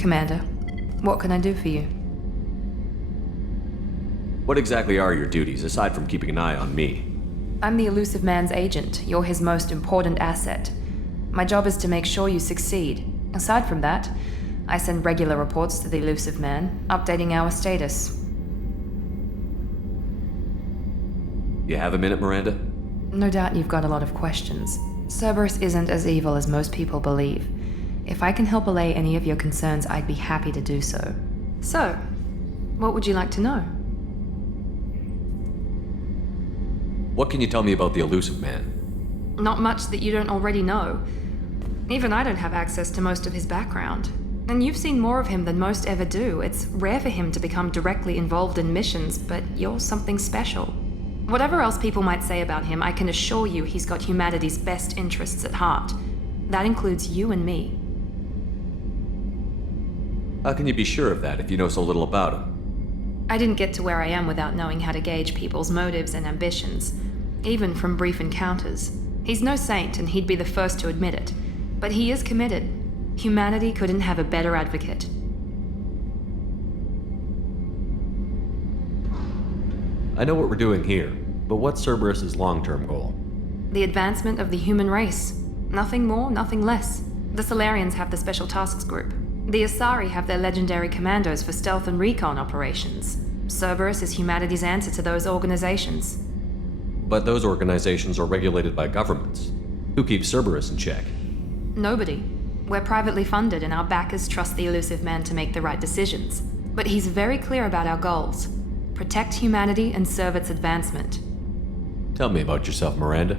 Commander, what can I do for you? What exactly are your duties, aside from keeping an eye on me? I'm the Elusive Man's agent. You're his most important asset. My job is to make sure you succeed. Aside from that, I send regular reports to the Elusive Man, updating our status. You have a minute, Miranda? No doubt you've got a lot of questions. Cerberus isn't as evil as most people believe. If I can help allay any of your concerns, I'd be happy to do so. So, what would you like to know? What can you tell me about the Elusive Man? Not much that you don't already know. Even I don't have access to most of his background. And you've seen more of him than most ever do. It's rare for him to become directly involved in missions, but you're something special. Whatever else people might say about him, I can assure you he's got humanity's best interests at heart. That includes you and me. How can you be sure of that if you know so little about him? I didn't get to where I am without knowing how to gauge people's motives and ambitions, even from brief encounters. He's no saint, and he'd be the first to admit it. But he is committed. Humanity couldn't have a better advocate. I know what we're doing here, but what's Cerberus's long-term goal? The advancement of the human race. Nothing more, nothing less. The Solarians have the Special Tasks Group. The Asari have their legendary commandos for stealth and recon operations. Cerberus is humanity's answer to those organizations. But those organizations are regulated by governments. Who keeps Cerberus in check? Nobody. We're privately funded and our backers trust the Elusive Man to make the right decisions. But he's very clear about our goals. Protect humanity and serve its advancement. Tell me about yourself, Miranda.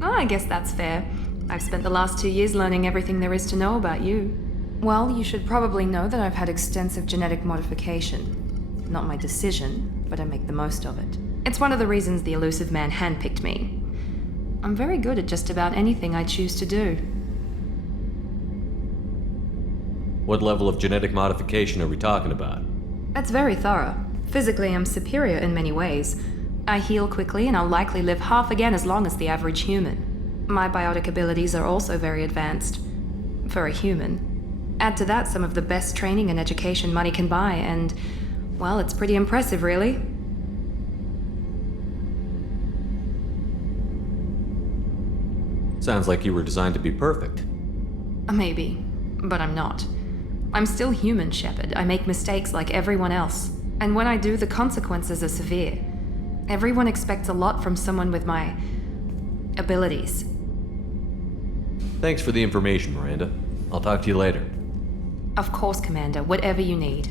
Oh, I guess that's fair. I've spent the last 2 years learning everything there is to know about you. Well, you should probably know that I've had extensive genetic modification. Not my decision, but I make the most of it. It's one of the reasons the Elusive Man handpicked me. I'm very good at just about anything I choose to do. What level of genetic modification are we talking about? That's very thorough. Physically, I'm superior in many ways. I heal quickly and I'll likely live half again as long as the average human. My biotic abilities are also very advanced. For a human. Add to that some of the best training and education money can buy, and, well, it's pretty impressive, really. Sounds like you were designed to be perfect. Maybe, but I'm not. I'm still human, Shepard. I make mistakes like everyone else. And when I do, the consequences are severe. Everyone expects a lot from someone with my abilities. Thanks for the information, Miranda. I'll talk to you later. Of course, Commander. Whatever you need.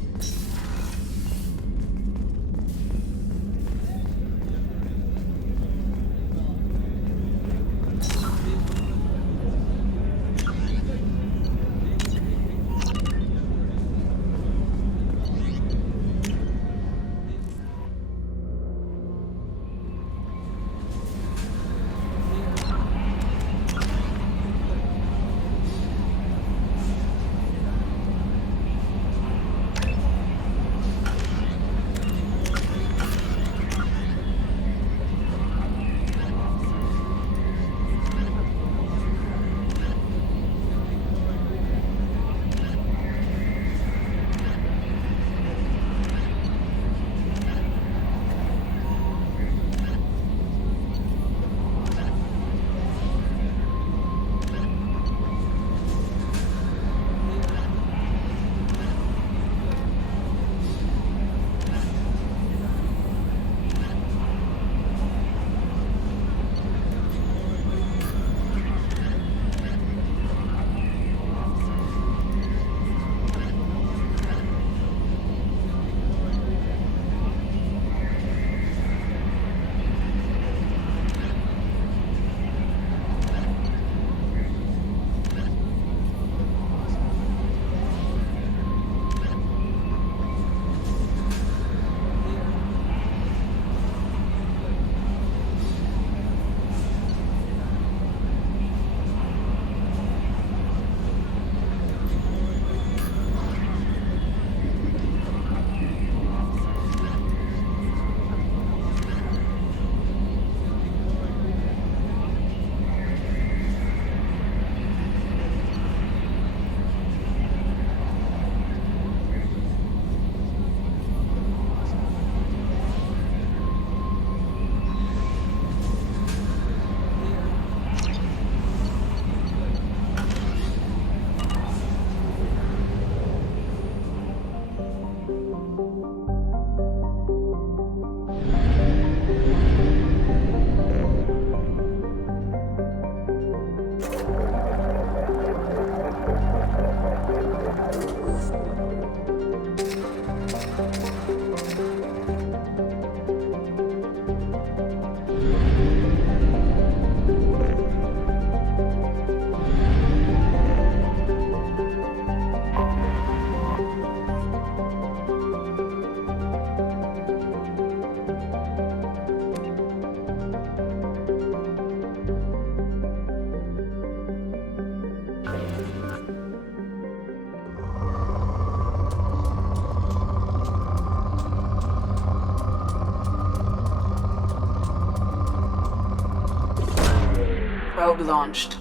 Probe launched.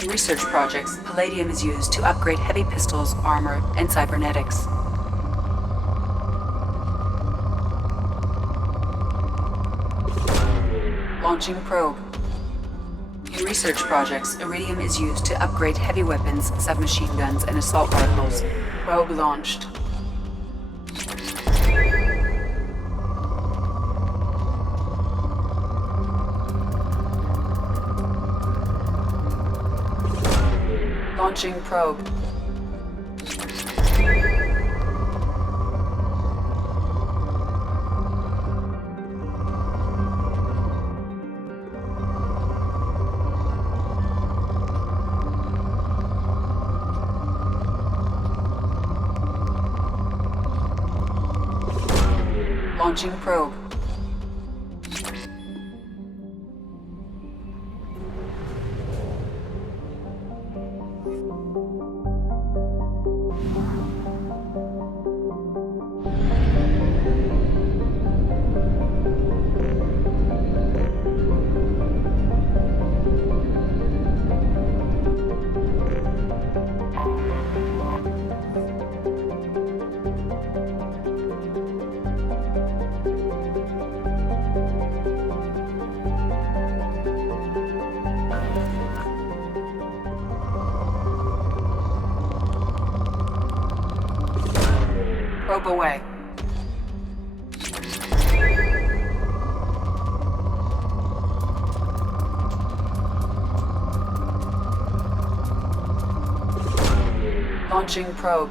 In research projects, palladium is used to upgrade heavy pistols, armor, and cybernetics. Launching probe. In research projects, iridium is used to upgrade heavy weapons, submachine guns, and assault rifles. Probe launched. Launching probe. Launching probe. Probe away. Launching probe.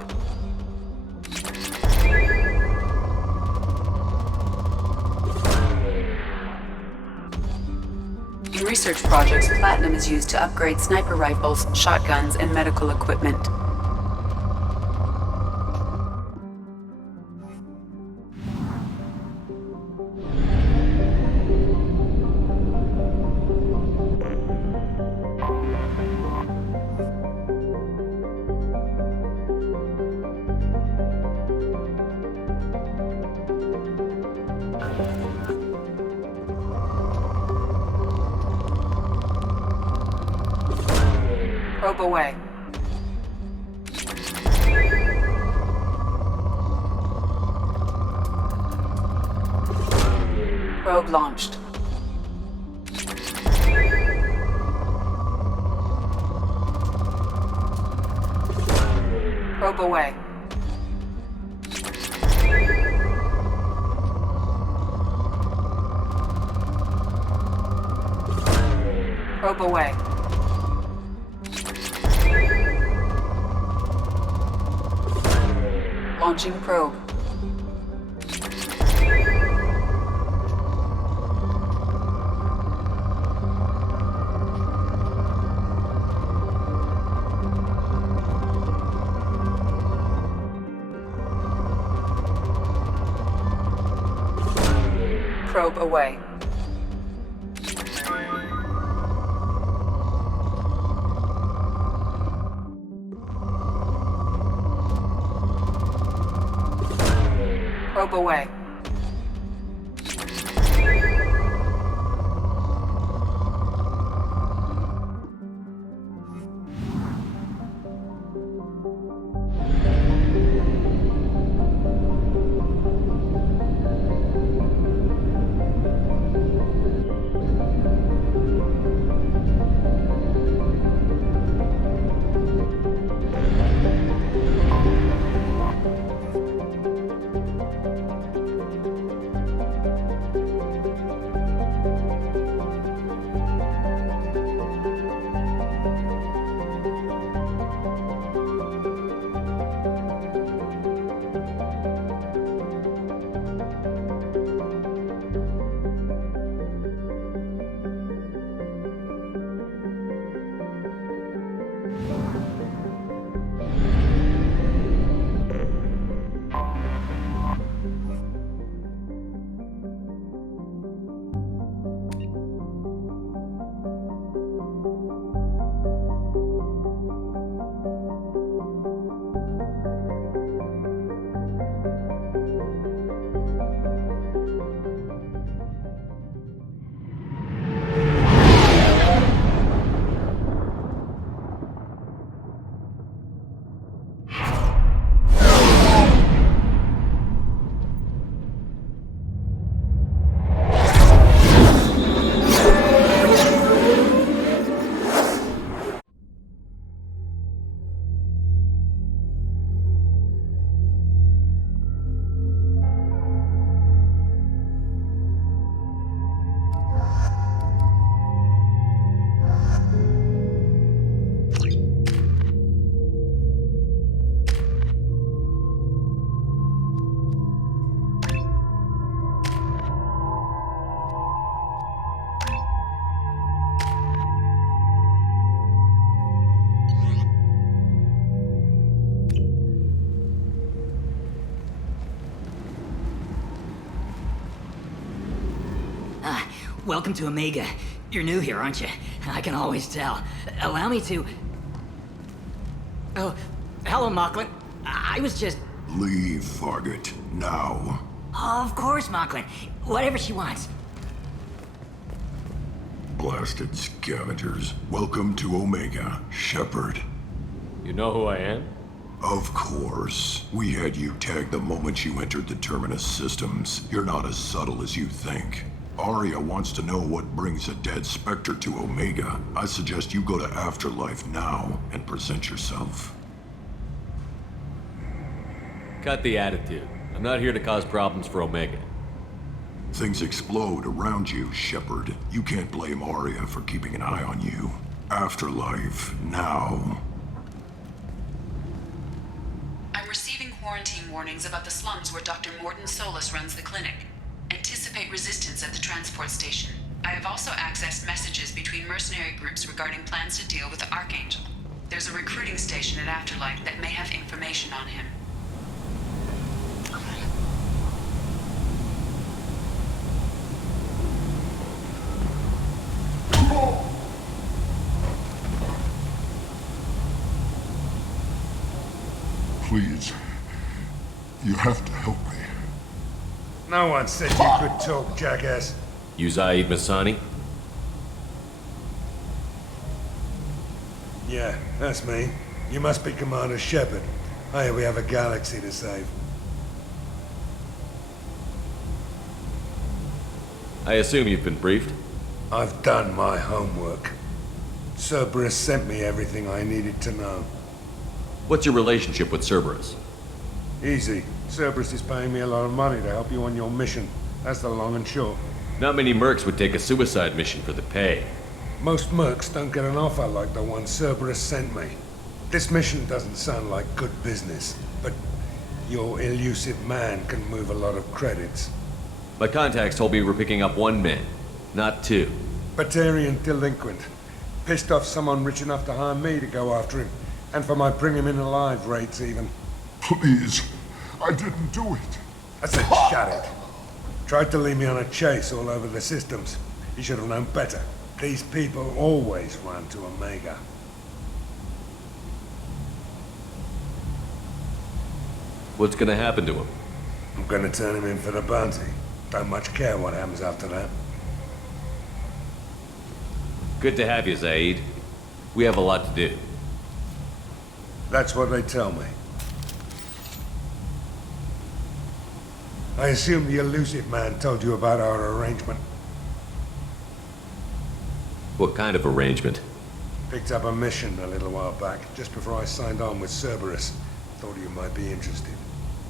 In research projects, platinum is used to upgrade sniper rifles, shotguns, and medical equipment. Probe away. Probe launched. Probe away. Probe away. Launching probe. Probe away. Probe away. Welcome to Omega. You're new here, aren't you? I can always tell. Allow me to... Oh, hello, Mocklin. I was just... Leave, Fargate. Now. Of course, Mocklin. Whatever she wants. Blasted scavengers. Welcome to Omega, Shepard. You know who I am? Of course. We had you tagged the moment you entered the Terminus systems. You're not as subtle as you think. Arya wants to know what brings a dead Spectre to Omega. I suggest you go to Afterlife now and present yourself. Cut the attitude. I'm not here to cause problems for Omega. Things explode around you, Shepard. You can't blame Arya for keeping an eye on you. Afterlife, now. I'm receiving quarantine warnings about the slums where Dr. Morton Solus runs the clinic. Anticipate resistance at the transport station. I have also accessed messages between mercenary groups regarding plans to deal with the Archangel. There's a recruiting station at Afterlife that may have information on him. Please. You have to help me. No one said you could talk, jackass. You Zaid Masani? Yeah, that's me. You must be Commander Shepard. Hey, we have a galaxy to save. I assume you've been briefed? I've done my homework. Cerberus sent me everything I needed to know. What's your relationship with Cerberus? Easy. Cerberus is paying me a lot of money to help you on your mission. That's the long and short. Not many mercs would take a suicide mission for the pay. Most mercs don't get an offer like the one Cerberus sent me. This mission doesn't sound like good business, but your elusive man can move a lot of credits. My contacts told me we're picking up one man, not two. Batarian delinquent. Pissed off someone rich enough to hire me to go after him. And for my bring him in alive rates even. Please. I didn't do it. I said shut it. Tried to lead me on a chase all over the systems. He should have known better. These people always run to Omega. What's gonna happen to him? I'm gonna turn him in for the bounty. Don't much care what happens after that. Good to have you, Zaid. We have a lot to do. That's what they tell me. I assume the elusive man told you about our arrangement. What kind of arrangement? Picked up a mission a little while back, just before I signed on with Cerberus. Thought you might be interested.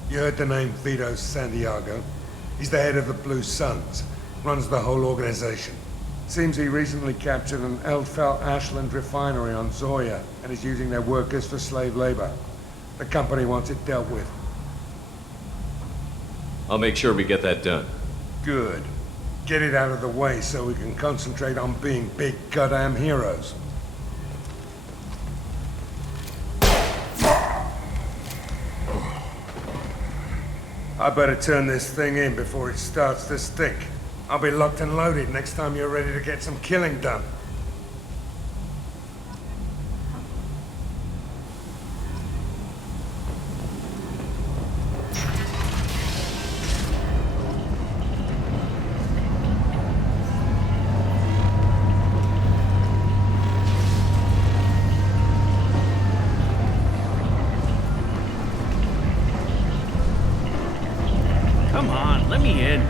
You heard the name Vito Santiago? He's the head of the Blue Suns. Runs the whole organization. Seems he recently captured an Eldfell Ashland refinery on Zoya and is using their workers for slave labor. The company wants it dealt with. I'll make sure we get that done. Good. Get it out of the way so we can concentrate on being big goddamn heroes. I better turn this thing in before it starts to stink. I'll be locked and loaded next time you're ready to get some killing done. Come on, let me in.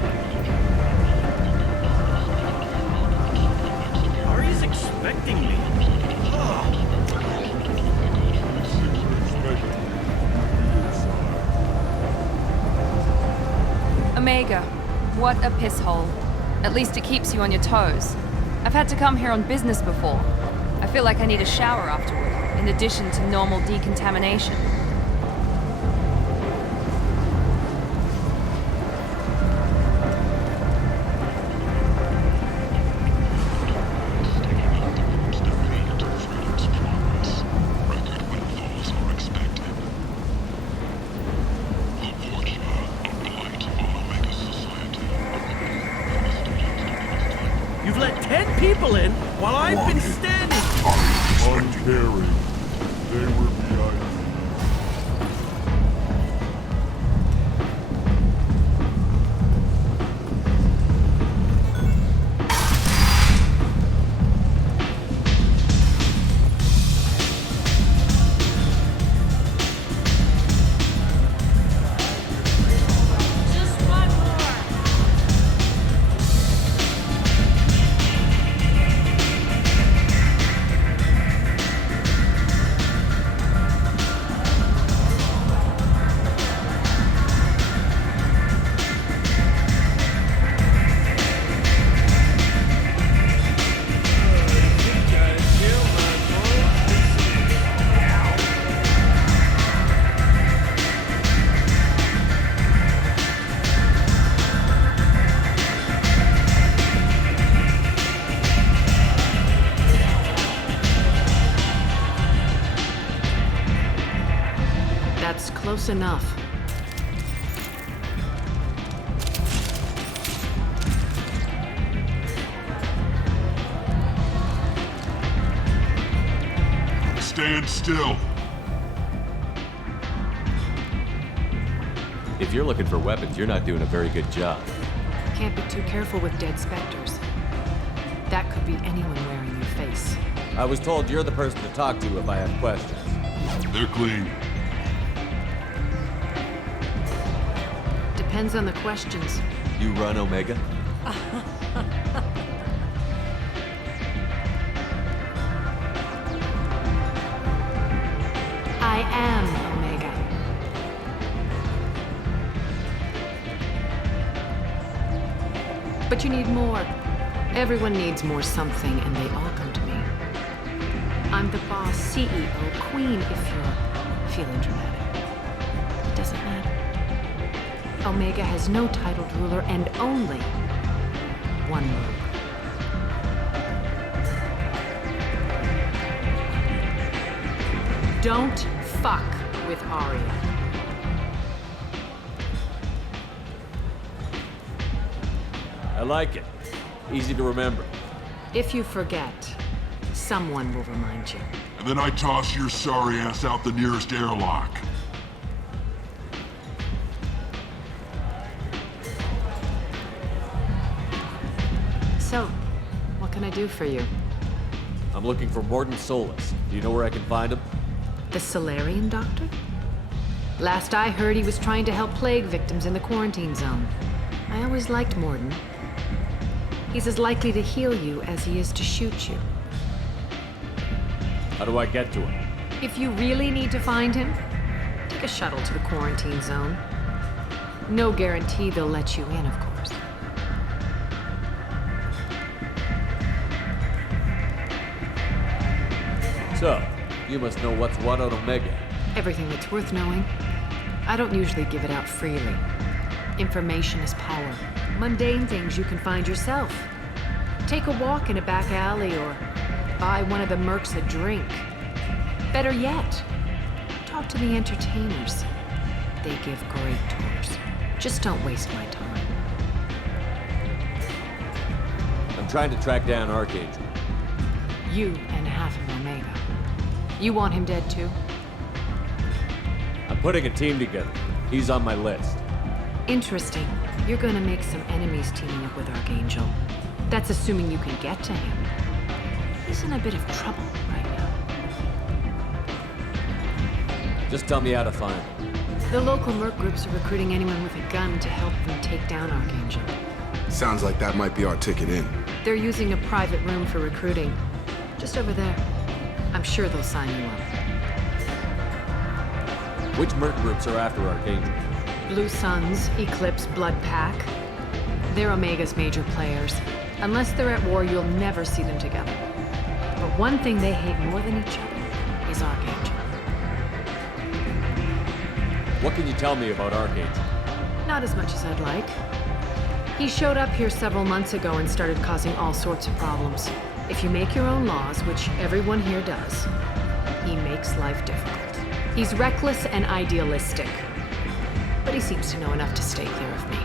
Ari's expecting me. Omega, what a piss hole. At least it keeps you on your toes. I've had to come here on business before. I feel like I need a shower afterward, in addition to normal decontamination. You 10 people in while I've been standing. Uncaring. They were behind you. Close enough. Stand still. If you're looking for weapons, you're not doing a very good job. Can't be too careful with dead specters. That could be anyone wearing your face. I was told you're the person to talk to if I have questions. They're clean. Depends on the questions. You run Omega? I am Omega. But you need more. Everyone needs more something, and they all come to me. I'm the boss, CEO, queen, if you're feeling dramatic. It doesn't matter. Omega has no titled ruler and only one move. Don't fuck with Arya. I like it. Easy to remember. If you forget, someone will remind you. And then I toss your sorry ass out the nearest airlock. So, what can I do for you? I'm looking for Morden Solus. Do you know where I can find him? The Solarian doctor? Last I heard, he was trying to help plague victims in the quarantine zone. I always liked Morden. He's as likely to heal you as he is to shoot you. How do I get to him? If you really need to find him, take a shuttle to the quarantine zone. No guarantee they'll let you in, of course. So, you must know what's what on Omega. Everything that's worth knowing. I don't usually give it out freely. Information is power. Mundane things you can find yourself. Take a walk in a back alley or buy one of the mercs a drink. Better yet, talk to the entertainers. They give great tours. Just don't waste my time. I'm trying to track down Archangel. You and half of Omega. You want him dead too? I'm putting a team together. He's on my list. Interesting. You're gonna make some enemies teaming up with Archangel. That's assuming you can get to him. He's in a bit of trouble right now. Just tell me how to find him. The local merc groups are recruiting anyone with a gun to help them take down Archangel. Sounds like that might be our ticket in. They're using a private room for recruiting. Just over there. I'm sure they'll sign you up. Which merc groups are after Archangel? Blue Suns, Eclipse, Blood Pack. They're Omega's major players. Unless they're at war, you'll never see them together. But one thing they hate more than each other is Archangel. What can you tell me about Archangel? Not as much as I'd like. He showed up here several months ago and started causing all sorts of problems. If you make your own laws, which everyone here does, he makes life difficult. He's reckless and idealistic, but he seems to know enough to stay clear of me.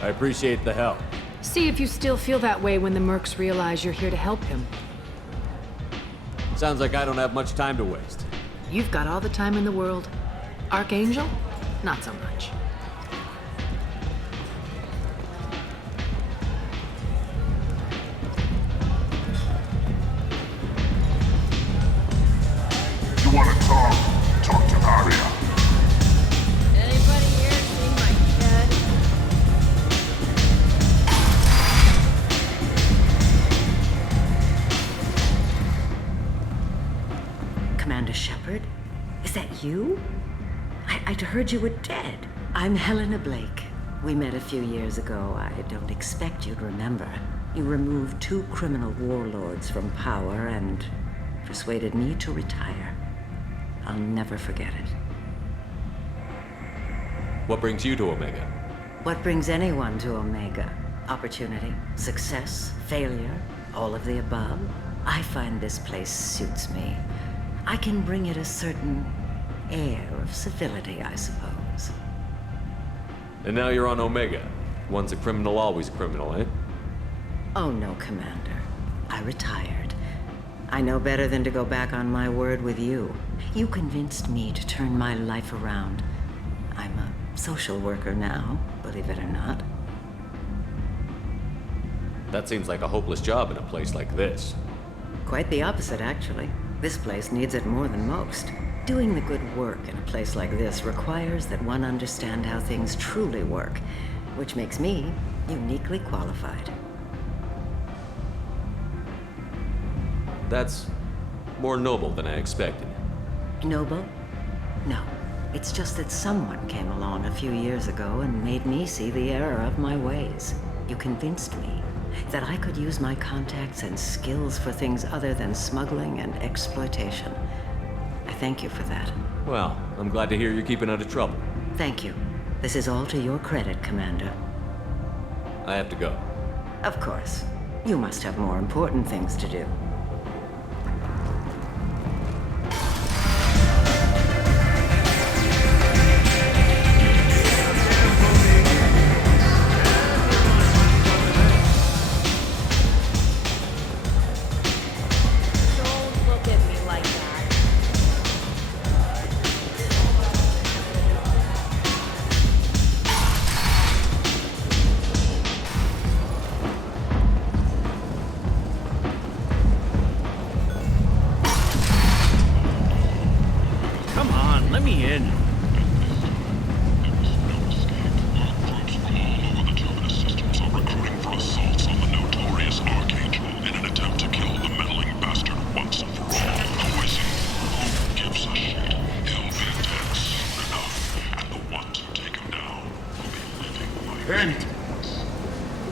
I appreciate the help. See if you still feel that way when the mercs realize you're here to help him. Sounds like I don't have much time to waste. You've got all the time in the world. Archangel? Not so much. You want to talk? Talk to Arya. Anybody here seen my kid? Commander Shepard? Is that you? I'd heard you were dead. I'm Helena Blake. We met a few years ago. I don't expect you'd remember. You removed 2 criminal warlords from power and persuaded me to retire. I'll never forget it. What brings you to Omega? What brings anyone to Omega? Opportunity, success, failure, all of the above. I find this place suits me. I can bring it a certain air of civility, I suppose. And now you're on Omega. Once a criminal, always a criminal, eh? Oh no, Commander. I retired. I know better than to go back on my word with you. You convinced me to turn my life around. I'm a social worker now, believe it or not. That seems like a hopeless job in a place like this. Quite the opposite, actually. This place needs it more than most. Doing the good work in a place like this requires that one understand how things truly work, which makes me uniquely qualified. That's more noble than I expected. Noble? No. It's just that someone came along a few years ago and made me see the error of my ways. You convinced me that I could use my contacts and skills for things other than smuggling and exploitation. I thank you for that. Well, I'm glad to hear you're keeping out of trouble. Thank you. This is all to your credit, Commander. I have to go. Of course. You must have more important things to do.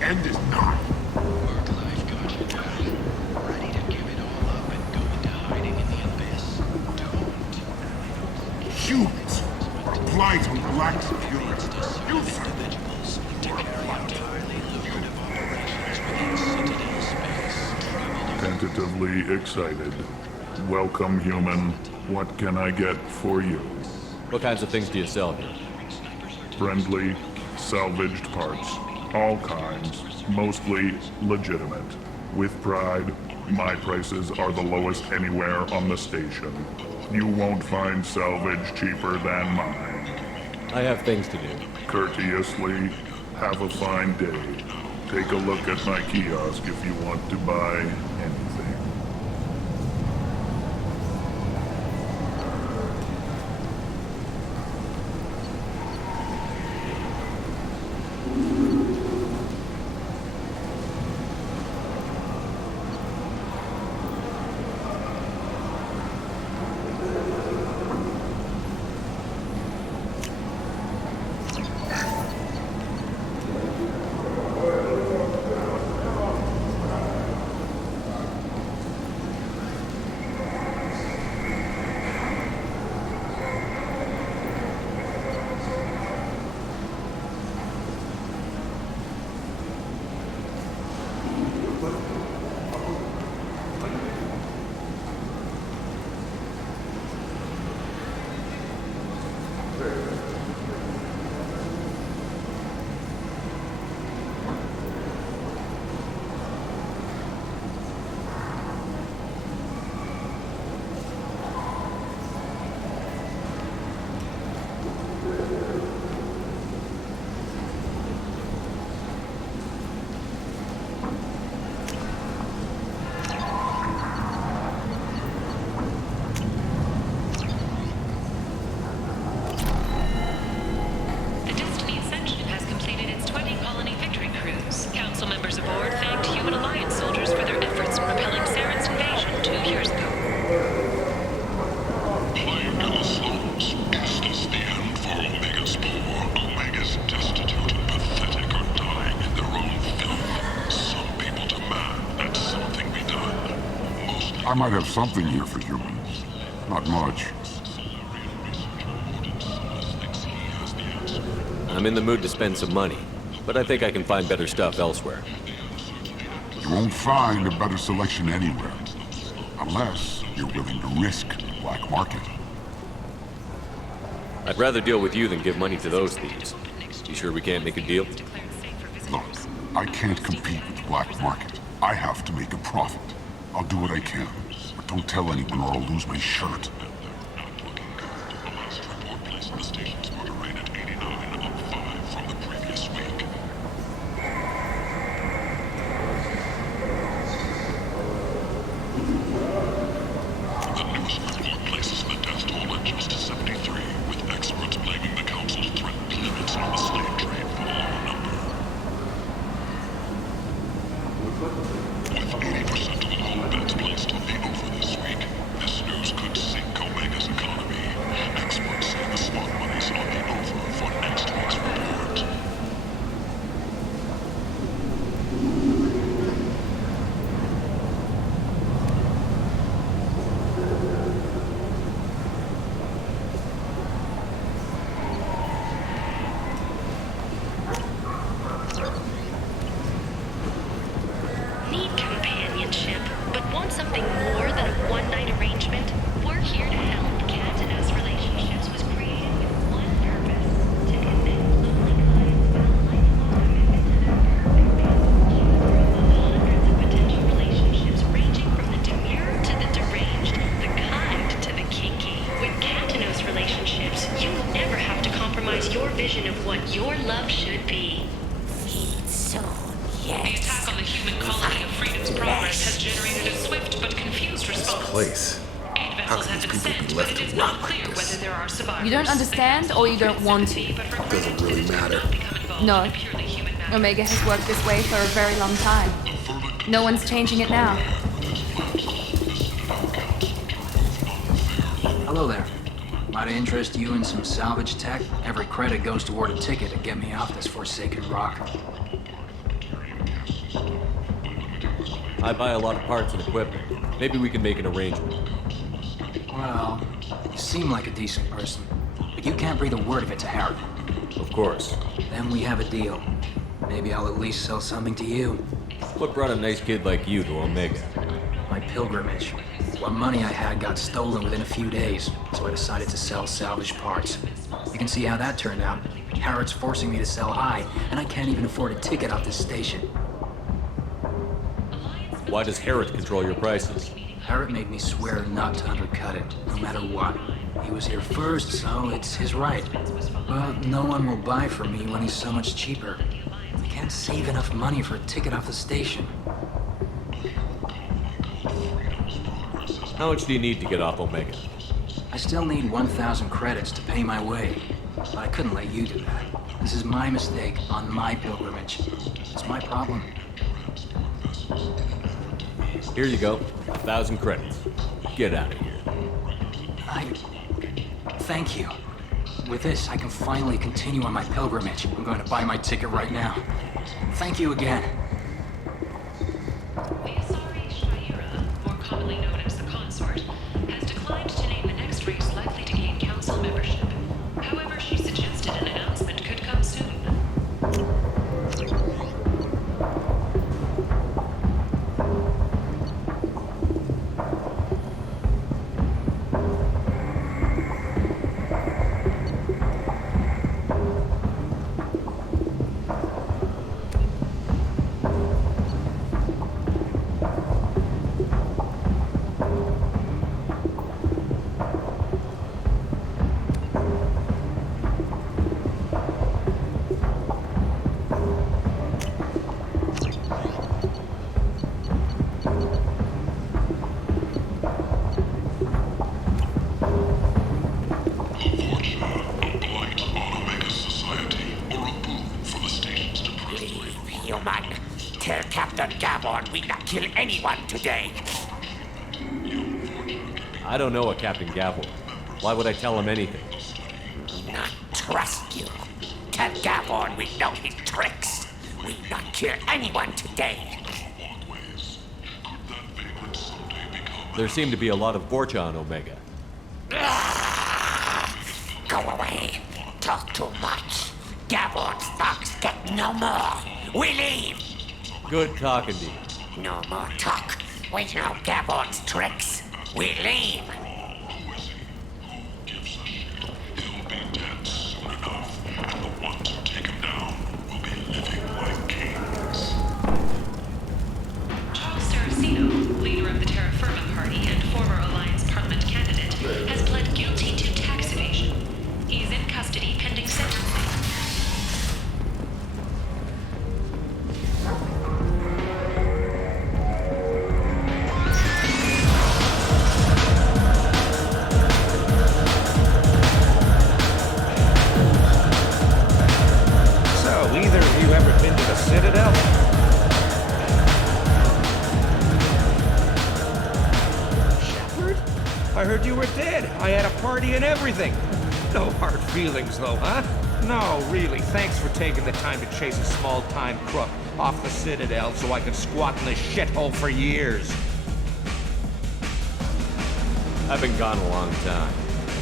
End is not. Work-life got you down. Ready to give it all up and go into hiding in the abyss. Don't. Humans are a blight on galactic purity. Individuals to carry out highly lucrative operations within Citadel space. Tentatively excited. Welcome, human. What can I get for you? What kinds of things do you sell here? Friendly, salvaged parts. All kinds. Mostly legitimate. With pride, my prices are the lowest anywhere on the station. You won't find salvage cheaper than mine. I have things to do. Courteously, have a fine day. Take a look at my kiosk if you want to buy anything. I might have something here for humans. Not much. I'm in the mood to spend some money, but I think I can find better stuff elsewhere. You won't find a better selection anywhere. Unless you're willing to risk the black market. I'd rather deal with you than give money to those thieves. You sure we can't make a deal? Look, I can't compete with the black market. I have to make a profit. I'll do what I can, but don't tell anyone or I'll lose my shirt. You don't understand, or you don't want to? Doesn't really matter. No. Omega has worked this way for a very long time. No one's changing it now. Hello there. Might I interest you in some salvage tech? Every credit goes toward a ticket to get me off this forsaken rock. I buy a lot of parts and equipment. Maybe we can make an arrangement. Well, you seem like a decent person, but you can't breathe a word of it to Harry. Of course. Then we have a deal. Maybe I'll at least sell something to you. What brought a nice kid like you to Omega? My pilgrimage. What money I had got stolen within a few days, so I decided to sell salvaged parts. You can see how that turned out. Harrod's forcing me to sell high, and I can't even afford a ticket off this station. Why does Harrod control your prices? Harrod made me swear not to undercut it, no matter what. He was here first, so it's his right. But no one will buy from me when he's so much cheaper. I can't save enough money for a ticket off the station. How much do you need to get off Omega? I still need 1,000 credits to pay my way, but I couldn't let you do that. This is my mistake on my pilgrimage. It's my problem. Here you go. 1,000 credits. Get out of here. Thank you. With this, I can finally continue on my pilgrimage. I'm going to buy my ticket right now. Thank you again. More commonly known as the Consort, has declined to name the next race likely to gain council membership. However, she suggested an announcement could come soon. Kill anyone today. I don't know a Captain Gavel. Why would I tell him anything? Not trust you. Tell Gavon we know his tricks. We not kill anyone today. There seem to be a lot of Vorcha on Omega. Go away. Talk too much. Gabor's thugs get no more. We leave. Good talking to you. No more talk. We know Gabor's tricks. We leave. Leader of the Terra Firma Party and former Alliance Parliament candidate, has pled guilty to tax evasion. He is in custody pending sentencing. So, either of you ever been to the Citadel? I heard you were dead. I had a party and everything. No hard feelings, though, huh? No, really. Thanks for taking the time to chase a small-time crook off the Citadel so I could squat in this shithole for years. I've been gone a long time.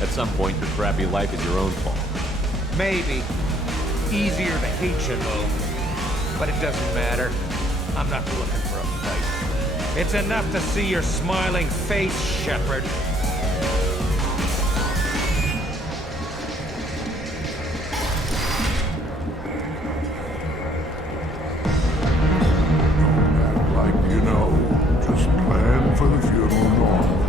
At some point, your crappy life is your own fault. Maybe. Easier to hate you, though. But it doesn't matter. I'm not looking for a fight. It's enough to see your smiling face, Shepard. Just plan for the funeral normally.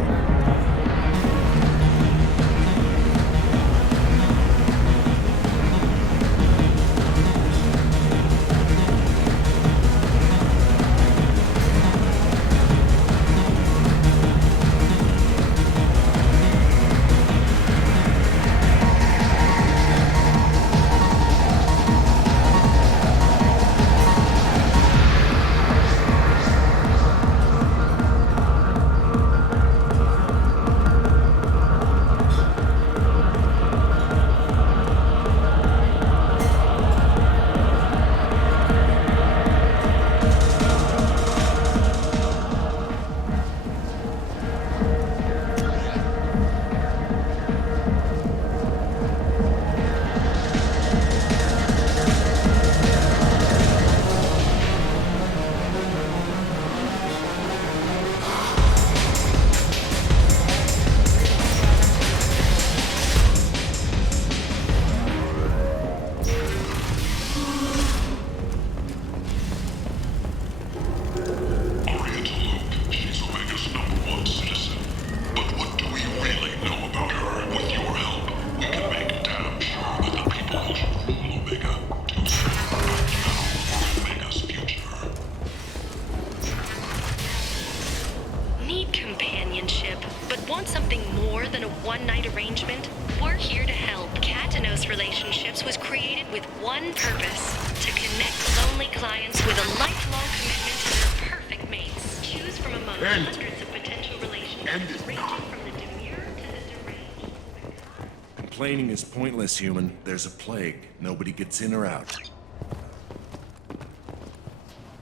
Complaining is pointless, human. There's a plague. Nobody gets in or out.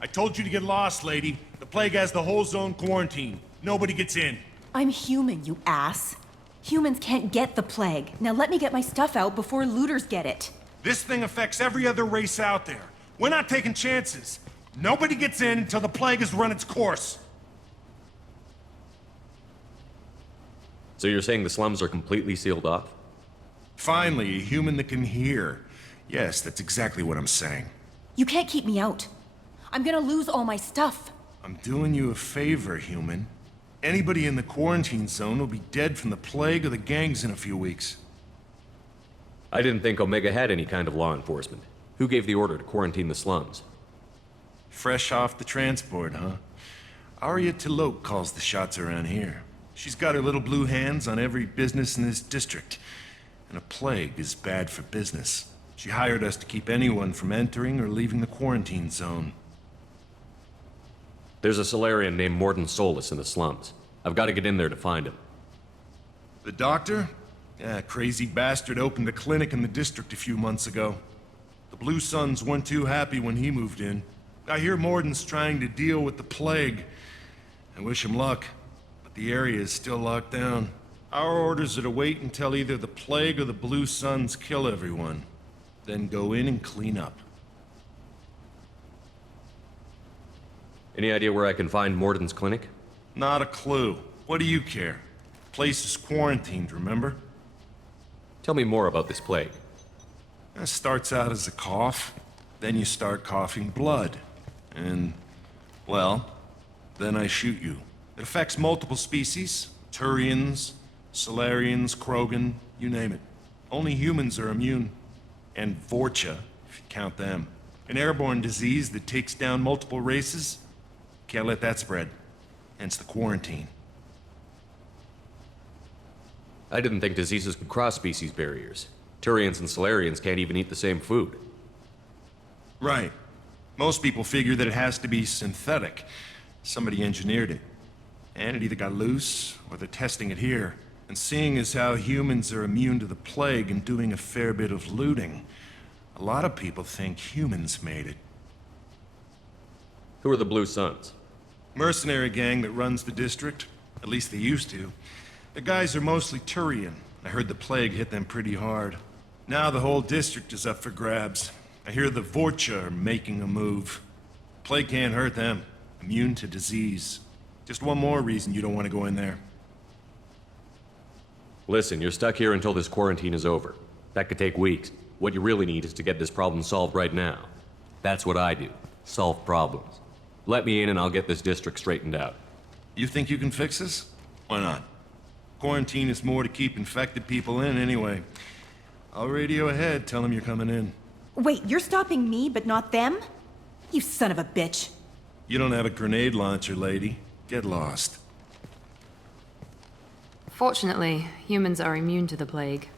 I told you to get lost, lady. The plague has the whole zone quarantined. Nobody gets in. I'm human, you ass. Humans can't get the plague. Now let me get my stuff out before looters get it. This thing affects every other race out there. We're not taking chances. Nobody gets in until the plague has run its course. So you're saying the slums are completely sealed off? Finally, a human that can hear. Yes, that's exactly what I'm saying. You can't keep me out. I'm gonna lose all my stuff. I'm doing you a favor, human. Anybody in the quarantine zone will be dead from the plague or the gangs in a few weeks. I didn't think Omega had any kind of law enforcement. Who gave the order to quarantine the slums? Fresh off the transport, huh? Arya Tilok calls the shots around here. She's got her little blue hands on every business in this district. And a plague is bad for business. She hired us to keep anyone from entering or leaving the quarantine zone. There's a Solarian named Morden Solus in the slums. I've got to get in there to find him. The doctor? Yeah, crazy bastard opened a clinic in the district a few months ago. The Blue Suns weren't too happy when he moved in. I hear Morden's trying to deal with the plague. I wish him luck. But but the area is still locked down. Our orders are to wait until either the plague or the blue suns kill everyone. Then go in and clean up. Any idea where I can find Morden's clinic? Not a clue. What do you care? Place is quarantined, remember? Tell me more about this plague. It starts out as a cough, then you start coughing blood. And, well, then I shoot you. It affects multiple species. Turians, Solarians, Krogan, you name it. Only humans are immune. And Vorcha, if you count them. An airborne disease that takes down multiple races. Can't let that spread. Hence the quarantine. I didn't think diseases could cross species barriers. Turians and Solarians can't even eat the same food. Right. Most people figure that it has to be synthetic. Somebody engineered it. And it either got loose, or they're testing it here. And seeing as how humans are immune to the plague and doing a fair bit of looting, a lot of people think humans made it. Who are the Blue Suns? Mercenary gang that runs the district. At least they used to. The guys are mostly Turian. I heard the plague hit them pretty hard. Now the whole district is up for grabs. I hear the Vorcha are making a move. Plague can't hurt them. Immune to disease. Just one more reason you don't want to go in there. Listen, you're stuck here until this quarantine is over. That could take weeks. What you really need is to get this problem solved right now. That's what I do. Solve problems. Let me in and I'll get this district straightened out. You think you can fix this? Why not? Quarantine is more to keep infected people in anyway. I'll radio ahead, tell them you're coming in. Wait, you're stopping me, but not them? You son of a bitch. You don't have a grenade launcher, lady. Get lost. Fortunately, humans are immune to the plague.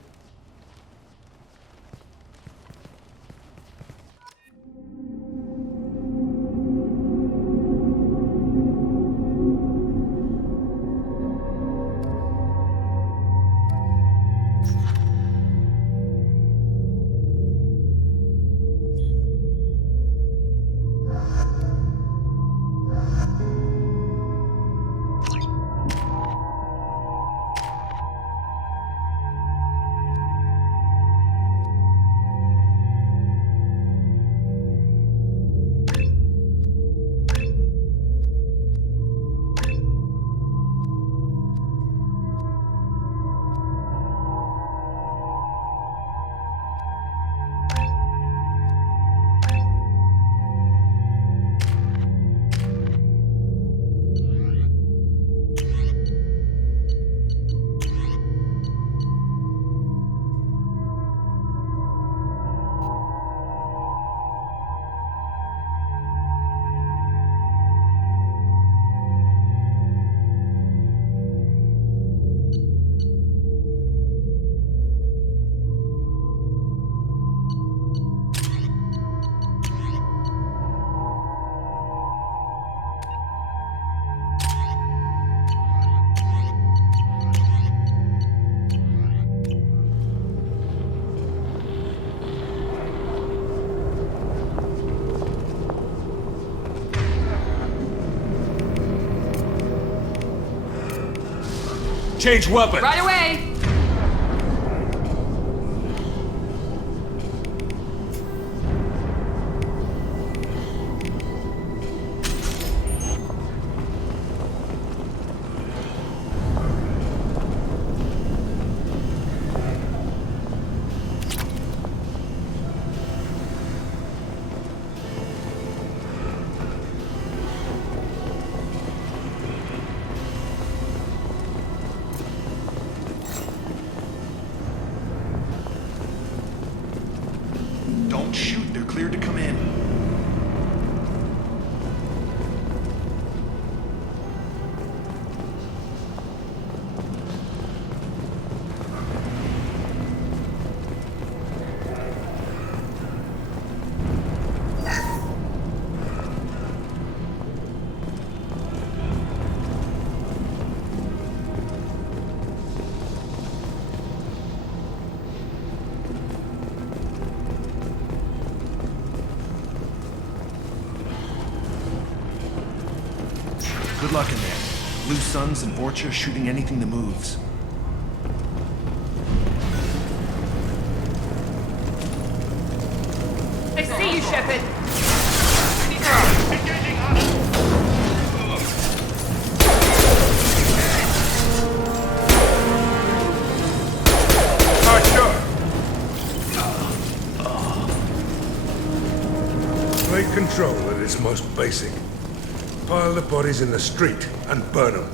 Change weapon! Right away! Cleared to come in. Good luck in there. Blue suns and Vorcha shooting anything that moves. I see you, Shepard. Take control at its most basic. Pile the bodies in the street and burn them.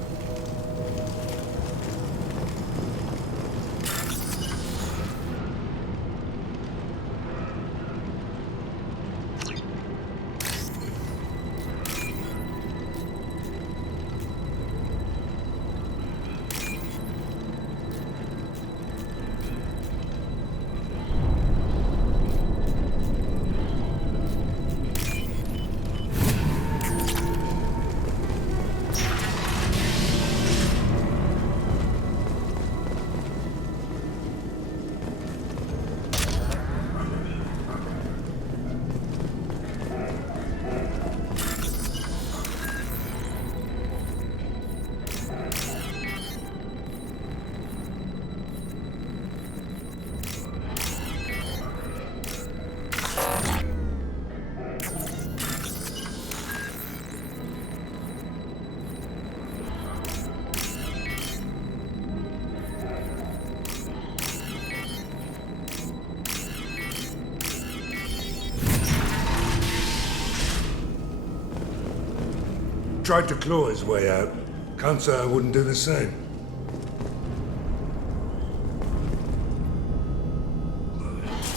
Tried to claw his way out. Can't say I wouldn't do the same.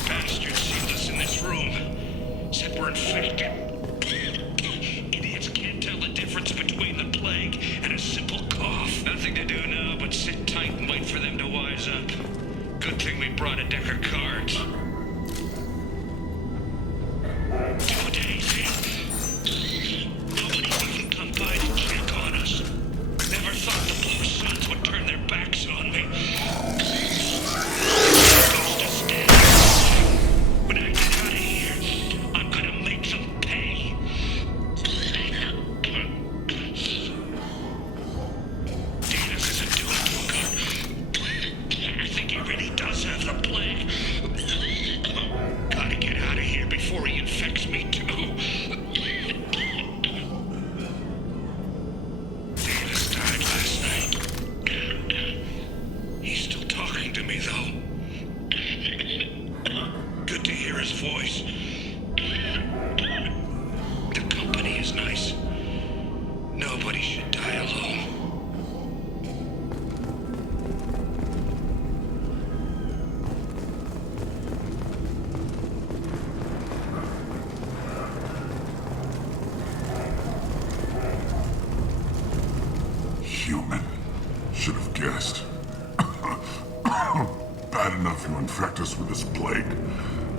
Bastards sealed us in this room. Said we're infected. Idiots can't tell the difference between the plague and a simple cough. Nothing to do now but sit tight and wait for them to wise up. Good thing we brought a deck of cards. 2 days in. Nobody's even come by to check on us. Never thought the Blue Suns would turn their backs on me. Supposed to stay. When I get out of here, I'm gonna make them pay. Davis isn't doing too good. I think he really does have the plague. Gotta get out of here before he infects me too. Davis died last night. He's still talking to me though. Good to hear his voice. The company is nice. Nobody should die alone. Human. Should have guessed. Bad enough you infect us with this plague.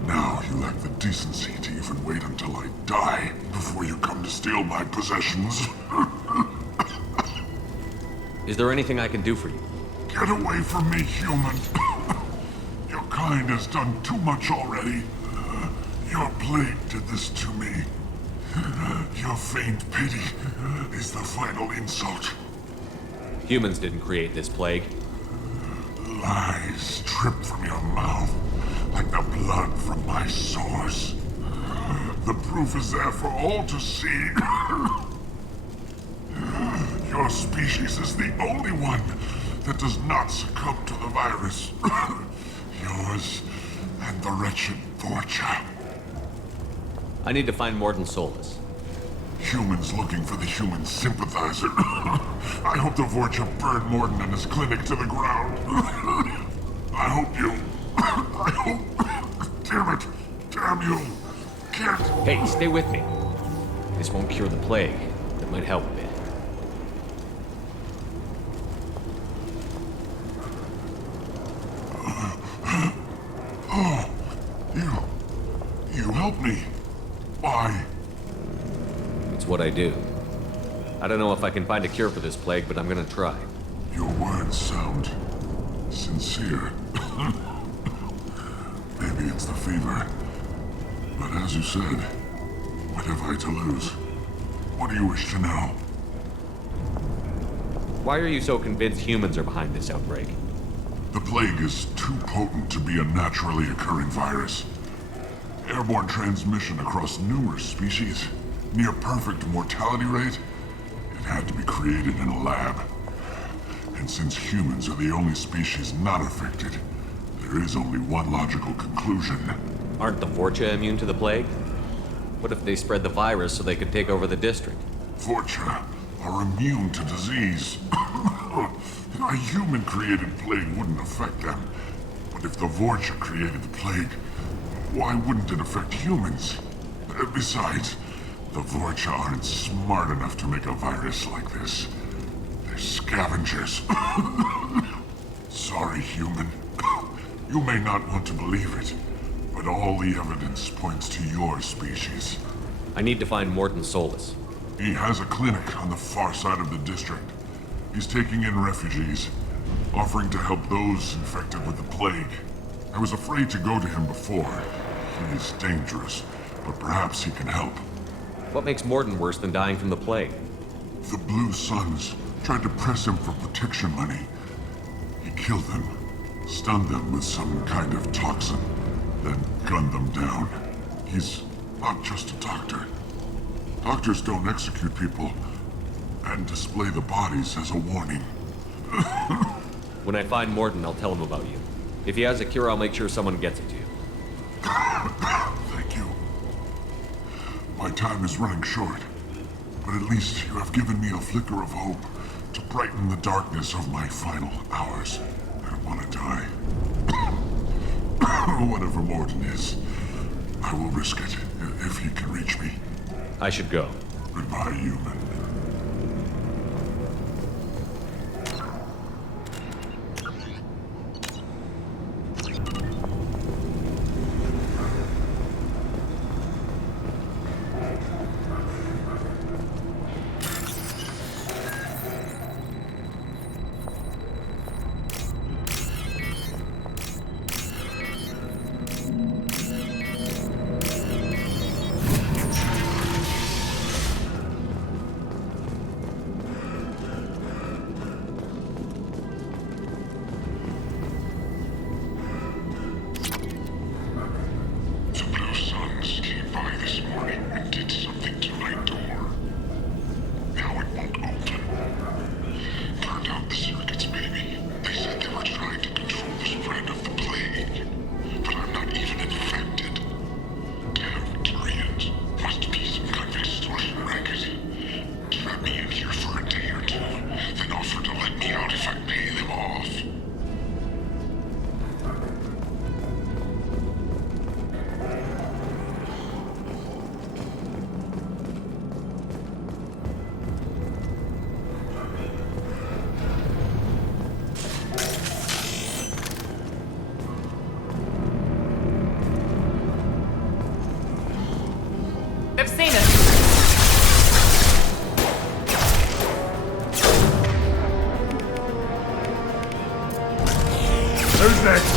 Now you lack the decency to even wait until I die before you come to steal my possessions. Is there anything I can do for you? Get away from me, human. Your kind has done too much already. Your plague did this to me. Your faint pity is the final insult. Humans didn't create this plague. Lies drip from your mouth like the blood from my sores. The proof is there for all to see. Your species is the only one that does not succumb to the virus. Yours and the wretched Vorcha. I need to find Morden Solus. Humans looking for the human sympathizer. I hope the Vorcha burned Morden and his clinic to the ground. I hope you... I hope... Damn it! Damn you! Can't... Hey, stay with me. This won't cure the plague. It might help a bit. Oh, you help me. Why? It's what I do. I don't know if I can find a cure for this plague, but I'm gonna try. Your words sound sincere. Maybe it's the fever. But as you said, what have I to lose? What do you wish to know? Why are you so convinced humans are behind this outbreak? The plague is too potent to be a naturally occurring virus. Airborne transmission across numerous species, near perfect mortality rate. It had to be created in a lab. And since humans are the only species not affected, there is only one logical conclusion. Aren't the Vorcha immune to the plague? What if they spread the virus so they could take over the district? Vorcha are immune to disease. A human-created plague wouldn't affect them. But if the Vorcha created the plague, why wouldn't it affect humans? Besides, the Vorcha aren't smart enough to make a virus like this. They're scavengers. Sorry, human. You may not want to believe it, but all the evidence points to your species. I need to find Morden Solus. He has a clinic on the far side of the district. He's taking in refugees, offering to help those infected with the plague. I was afraid to go to him before. He is dangerous, but perhaps he can help. What makes Morden worse than dying from the plague? The Blue Suns tried to press him for protection money. He killed them, stunned them with some kind of toxin, then gunned them down. He's not just a doctor. Doctors don't execute people and display the bodies as a warning. When I find Morden, I'll tell him about you. If he has a cure, I'll make sure someone gets it to you. Thank you. My time is running short, but at least you have given me a flicker of hope to brighten the darkness of my final hours. I don't want to die. Whatever Morden is, I will risk it if he can reach me. I should go. Goodbye, human. I've seen it. Who's next?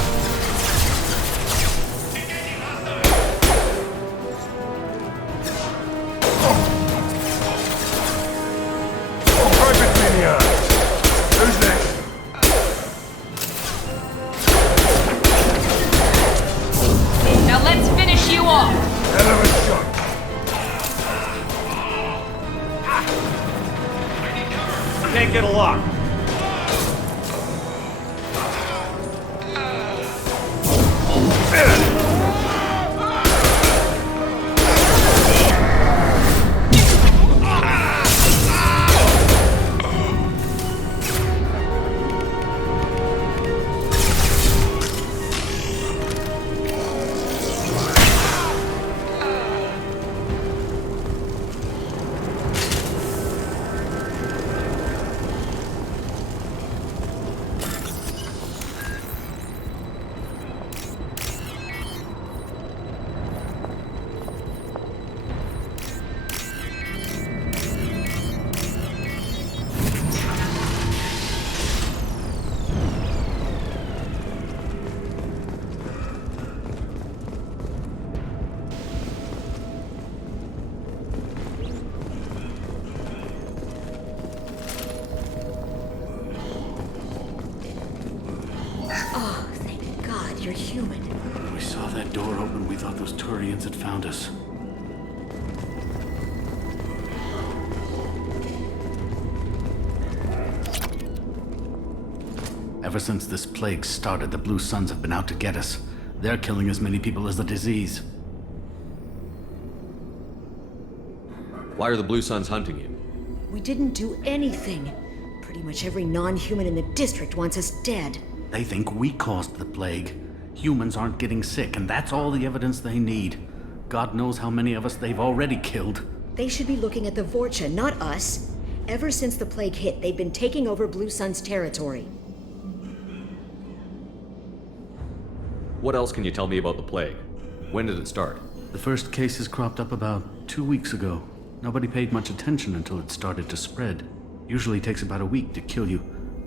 Who's next? Now let's finish you off. Hell of a shot. Can't get a lock. thought those Turians had found us. Ever since this plague started, the Blue Suns have been out to get us. They're killing as many people as the disease. Why are the Blue Suns hunting you? We didn't do anything. Pretty much every non-human in the district wants us dead. They think we caused the plague. Humans aren't getting sick, and that's all the evidence they need. God knows how many of us they've already killed. They should be looking at the Vorcha, not us. Ever since the plague hit, they've been taking over Blue Sun's territory. What else can you tell me about the plague? When did it start? The first cases cropped up about 2 weeks ago. Nobody paid much attention until it started to spread. Usually takes about a week to kill you,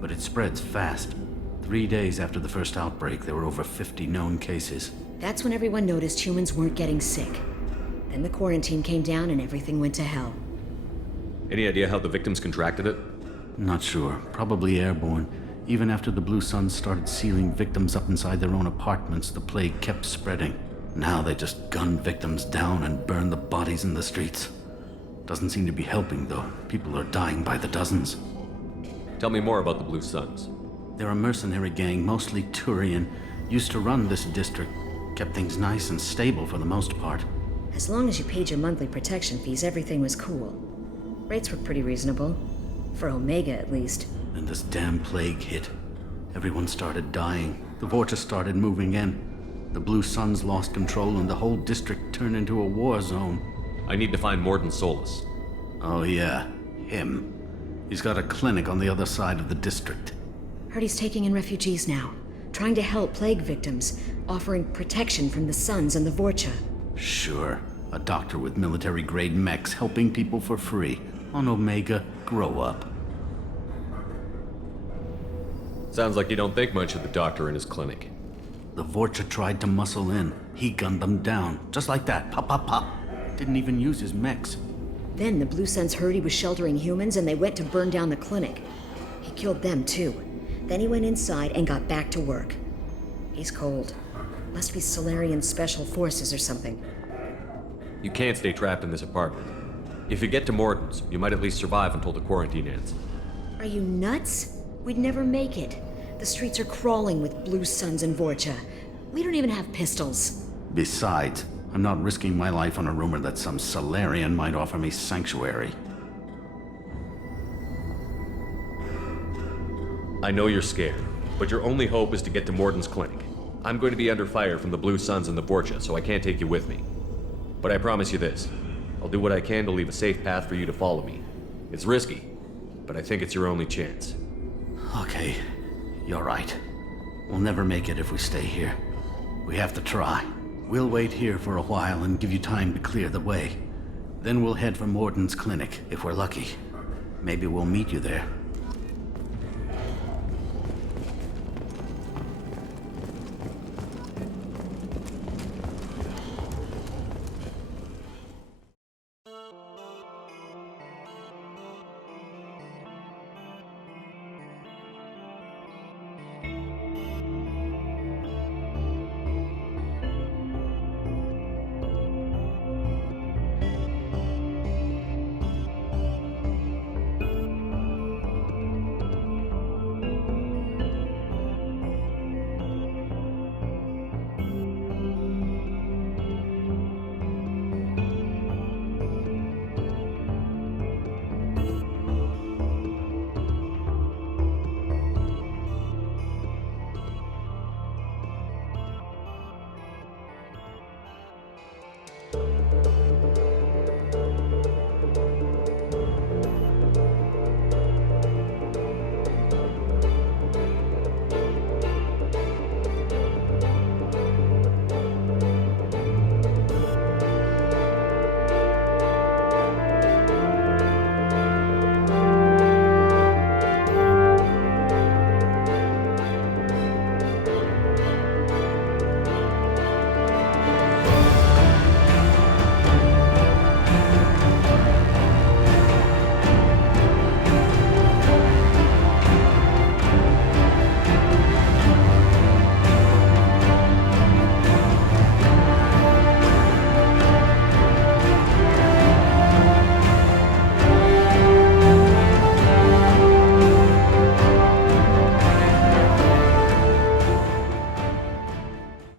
but it spreads fast. 3 days after the first outbreak, there were over 50 known cases. That's when everyone noticed humans weren't getting sick. Then the quarantine came down and everything went to hell. Any idea how the victims contracted it? Not sure. Probably airborne. Even after the Blue Suns started sealing victims up inside their own apartments, the plague kept spreading. Now they just gun victims down and burn the bodies in the streets. Doesn't seem to be helping, though. People are dying by the dozens. Tell me more about the Blue Suns. They're a mercenary gang, mostly Turian. Used to run this district. Kept things nice and stable for the most part. As long as you paid your monthly protection fees, everything was cool. Rates were pretty reasonable. For Omega, at least. Then this damn plague hit. Everyone started dying. The Vorcha started moving in. The Blue Suns lost control and the whole district turned into a war zone. I need to find Morden Solus. Oh yeah, him. He's got a clinic on the other side of the district. Heard he's taking in refugees now. Trying to help plague victims. Offering protection from the Suns and the Vorcha. Sure. A doctor with military-grade mechs helping people for free. On Omega, grow up. Sounds like you don't think much of the doctor in his clinic. The Vorcha tried to muscle in. He gunned them down. Just like that. Pop, pop, pop. Didn't even use his mechs. Then the Blue Suns heard he was sheltering humans and they went to burn down the clinic. He killed them too. Then he went inside and got back to work. He's cold. Must be Solarian Special Forces or something. You can't stay trapped in this apartment. If you get to Morden's, you might at least survive until the quarantine ends. Are you nuts? We'd never make it. The streets are crawling with Blue Suns and Vorcha. We don't even have pistols. Besides, I'm not risking my life on a rumor that some Solarian might offer me sanctuary. I know you're scared, but your only hope is to get to Morden's clinic. I'm going to be under fire from the Blue Suns and the Vorcha, so I can't take you with me. But I promise you this. I'll do what I can to leave a safe path for you to follow me. It's risky, but I think it's your only chance. Okay, you're right. We'll never make it if we stay here. We have to try. We'll wait here for a while and give you time to clear the way. Then we'll head for Morden's clinic, if we're lucky. Maybe we'll meet you there.